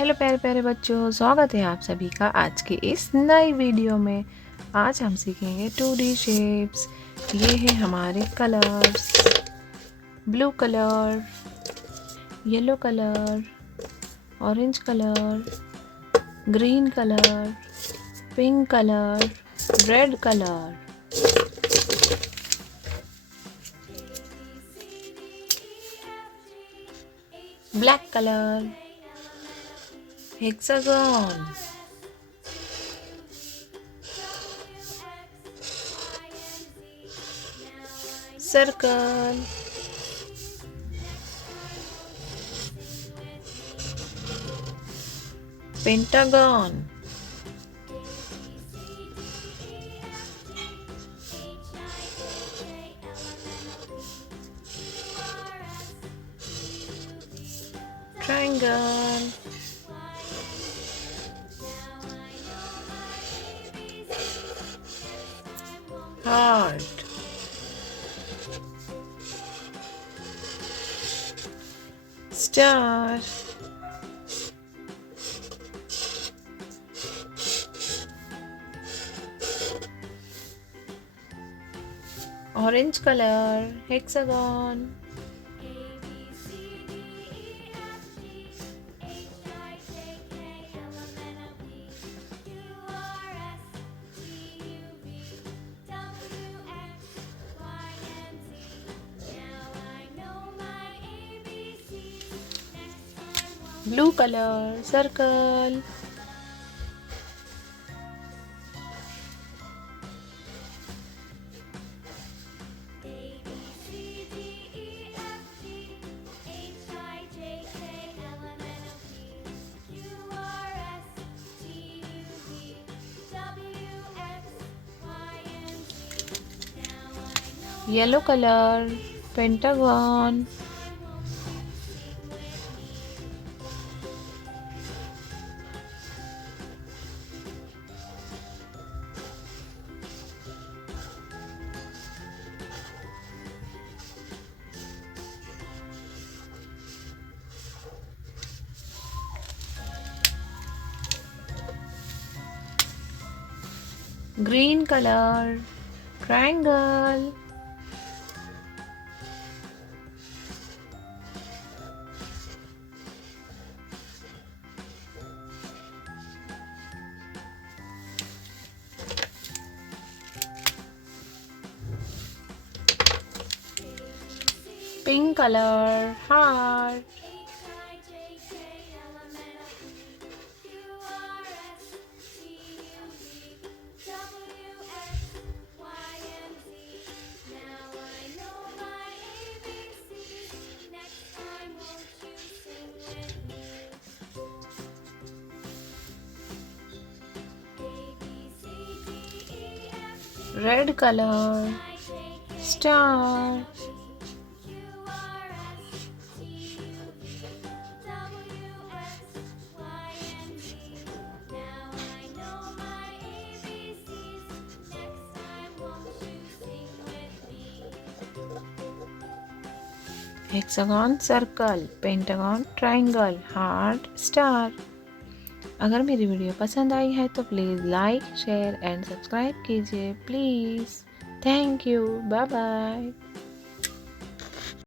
Hello प्यारे प्यारे बच्चों, स्वागत है आप सभी का आज के इस नई वीडियो में। आज हम सीखेंगे 2D शेप्स। ये है हमारे colours, blue colour, yellow colour, orange colour, green colour, pink colour, red colour. Black colour, hexagon, circle, pentagon, triangle, heart, star, orange color, hexagon, blue color, circle, yellow color, pentagon, green color, triangle, pink color, heart, red color, star, hexagon, circle, pentagon, triangle, heart, star. अगर मेरी video पसंद आई है तो please like, share and subscribe कीजिए please. Thank you, bye bye.